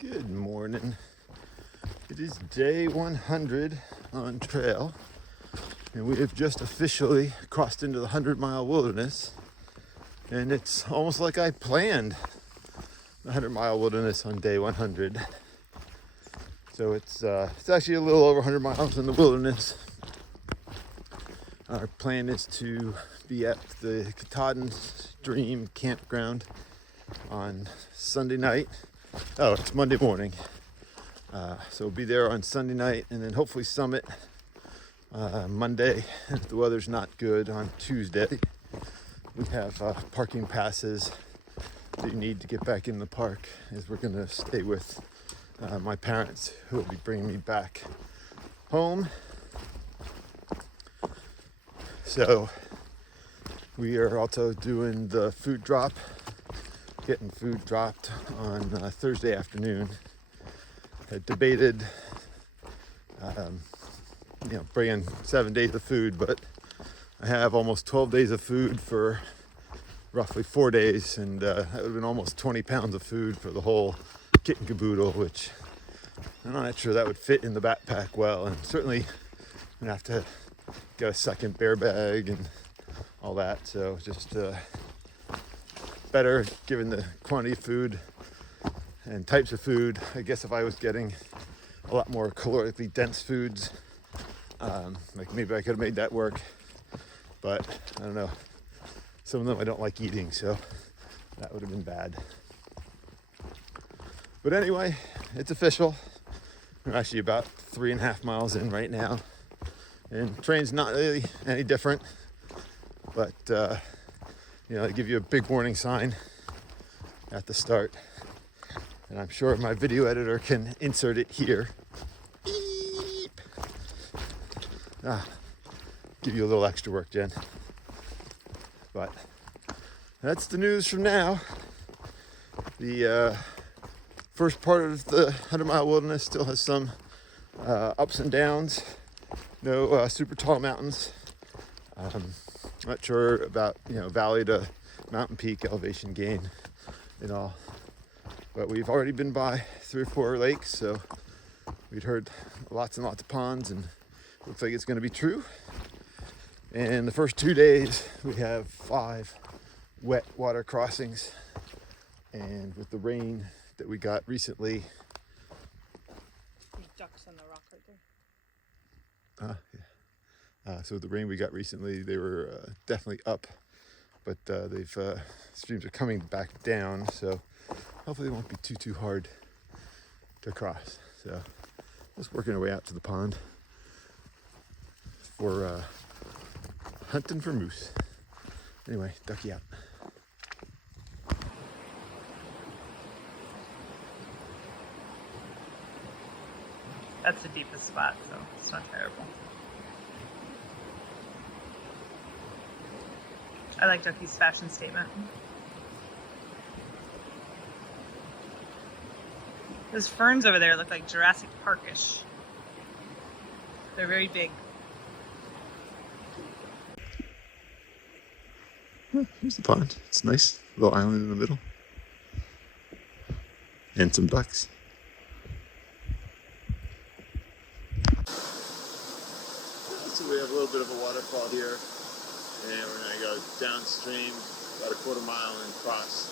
Good morning. It is day 100 on trail, and we have just officially crossed into the 100-mile wilderness. And it's almost like I planned the 100-mile wilderness on day 100. So it's actually a little over 100 miles in the wilderness. Our plan is to be at the Katahdin Stream campground on Sunday night. Oh, it's Monday morning. So we'll be there on Sunday night and then hopefully summit Monday. If the weather's not good, on Tuesday. We have parking passes that you need to get back in the park, as we're going to stay with my parents, who will be bringing me back home. So we are also doing the food drop, getting food dropped on Thursday afternoon. Had debated, bringing 7 days of food, but I have almost 12 days of food for roughly 4 days, and that would have been almost 20 pounds of food for the whole kit and caboodle, which I'm not sure that would fit in the backpack well, and certainly I'm gonna have to get a second bear bag and all that. So just better, given the quantity of food and types of food. I guess if I was getting a lot more calorically dense foods, like maybe I could have made that work, but I don't know. Some of them I don't like eating, so that would have been bad. But anyway, it's official. We're actually about 3.5 miles in right now, and train's not really any different, but they give you a big warning sign at the start, and I'm sure my video editor can insert it here. Beep. Give you a little extra work, Jen. But that's the news from now. The first part of the 100-mile wilderness still has some ups and downs. No super tall mountains. Not sure about valley to mountain peak elevation gain and all. But we've already been by 3 or 4 lakes, so we'd heard lots and lots of ponds, and looks like it's going to be true. And the first 2 days we have 5 wet water crossings, and with the rain that we got recently, there's ducks on the rock right there. So the rain we got recently, they were definitely up, but streams are coming back down, so hopefully it won't be too hard to cross. So just working our way out to the pond for hunting for moose. Anyway, ducky out. That's the deepest spot, so it's not terrible. I like Ducky's fashion statement. Those ferns over there look like Jurassic Park-ish. They're very big. Here's the pond. It's nice. Little island in the middle. And some ducks. So we have a little bit of a waterfall here. And we're going to go downstream about a 1/4 mile and cross.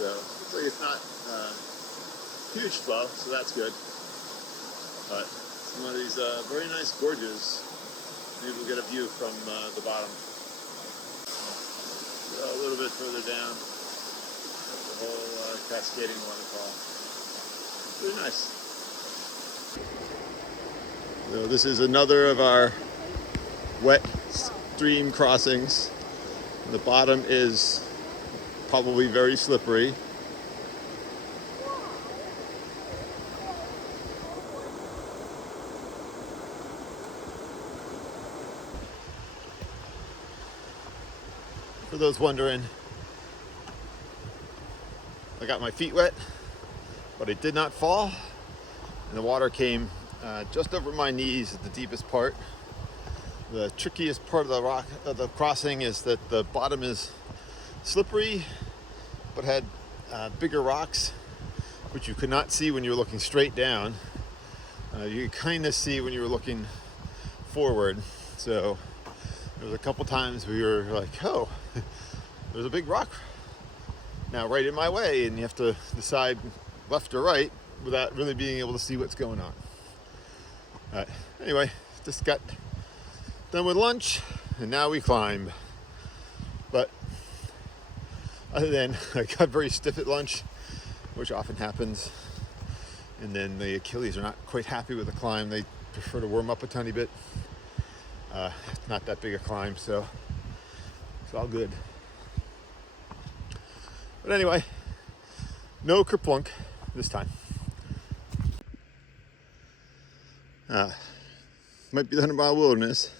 So looks like it's not huge flow, so that's good. But it's one of these very nice gorges. Maybe we'll get a view from the bottom. A little bit further down, the whole cascading waterfall. Pretty nice. So this is another of our wet stream crossings. The bottom is probably very slippery. For those wondering, I got my feet wet, but I did not fall, and the water came just over my knees at the deepest part. The trickiest part of the crossing is that the bottom is slippery, but had bigger rocks which you could not see when you were looking straight down. You could kind of see when you were looking forward. So there was a couple times we were like, oh, there's a big rock now right in my way, and you have to decide left or right without really being able to see what's going on. Anyway, just got done with lunch, and now we climb. But other than I got very stiff at lunch, which often happens, and then the Achilles are not quite happy with the climb. They prefer to warm up a tiny bit. Not that big a climb, so it's all good. But anyway, no kerplunk this time. Might be the 100-mile wilderness,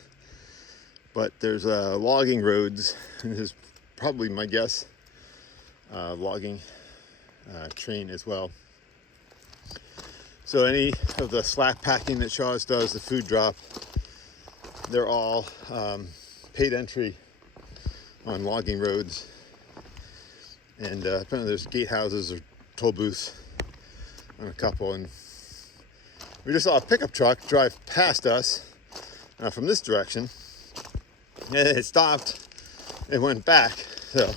but there's logging roads, and this is probably my guess, logging train as well. So any of the slack packing that Shaw's does, the food drop, they're all paid entry on logging roads. And apparently there's gatehouses or toll booths on a couple. And we just saw a pickup truck drive past us from this direction. And it stopped and went back. So I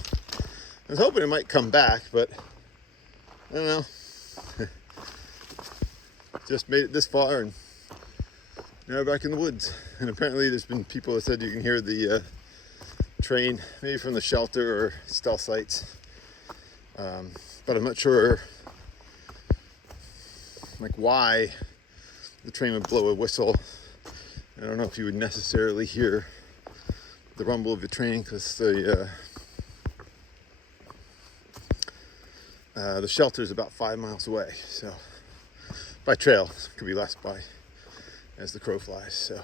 was hoping it might come back, but I don't know. Just made it this far and now back in the woods. And apparently there's been people that said you can hear the train, maybe from the shelter or stealth sites. But I'm not sure like why the train would blow a whistle. I don't know if you would necessarily hear the rumble of the train because the shelter is about 5 miles away. So by trail, it could be less by as the crow flies. So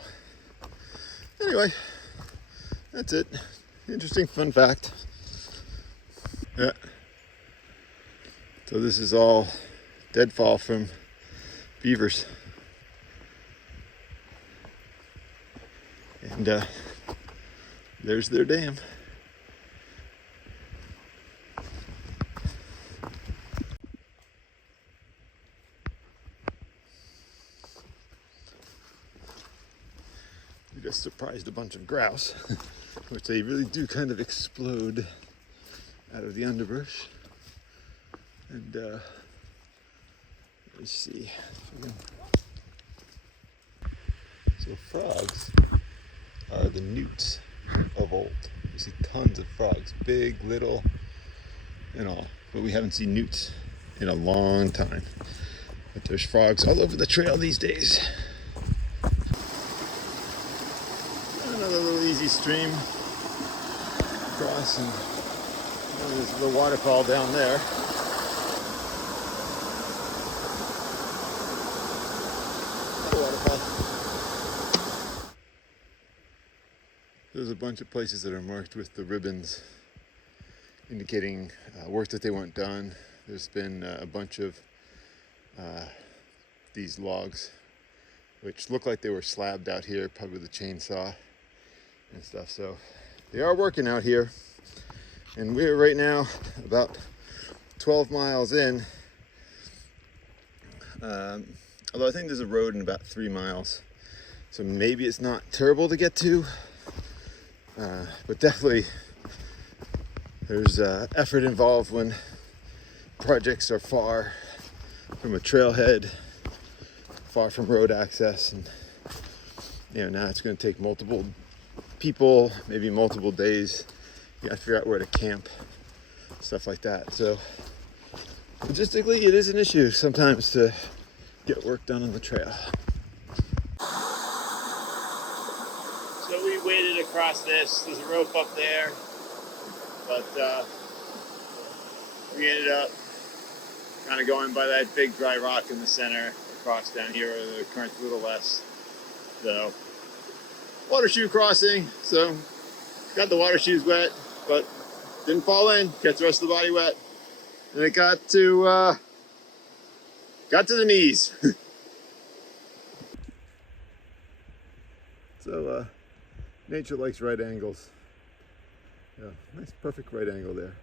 anyway, that's it. Interesting fun fact. Yeah. So this is all deadfall from beavers. And there's their dam. We just surprised a bunch of grouse, which they really do kind of explode out of the underbrush. And let's see. So frogs are the newts of old. You see tons of frogs, big, little, and all. But we haven't seen newts in a long time. But there's frogs all over the trail these days. Another little easy stream across, and there's the waterfall down there. There's a bunch of places that are marked with the ribbons indicating work that they want done. There's been a bunch of these logs which look like they were slabbed out here, probably with a chainsaw and stuff. So they are working out here, and we're right now about 12 miles in. Although I think there's a road in about 3 miles, so maybe it's not terrible to get to. But definitely there's effort involved when projects are far from a trailhead, far from road access, and now it's going to take multiple people, maybe multiple days. You got to figure out where to camp, stuff like that. So logistically, it is an issue sometimes to get work done on the trail. So we waded across this. There's a rope up there, but we ended up kind of going by that big dry rock in the center, across down here where the current's a little less. So water shoe crossing. So got the water shoes wet, but didn't fall in. Kept the rest of the body wet, and it got to the knees. So nature likes right angles. Yeah, nice perfect right angle there.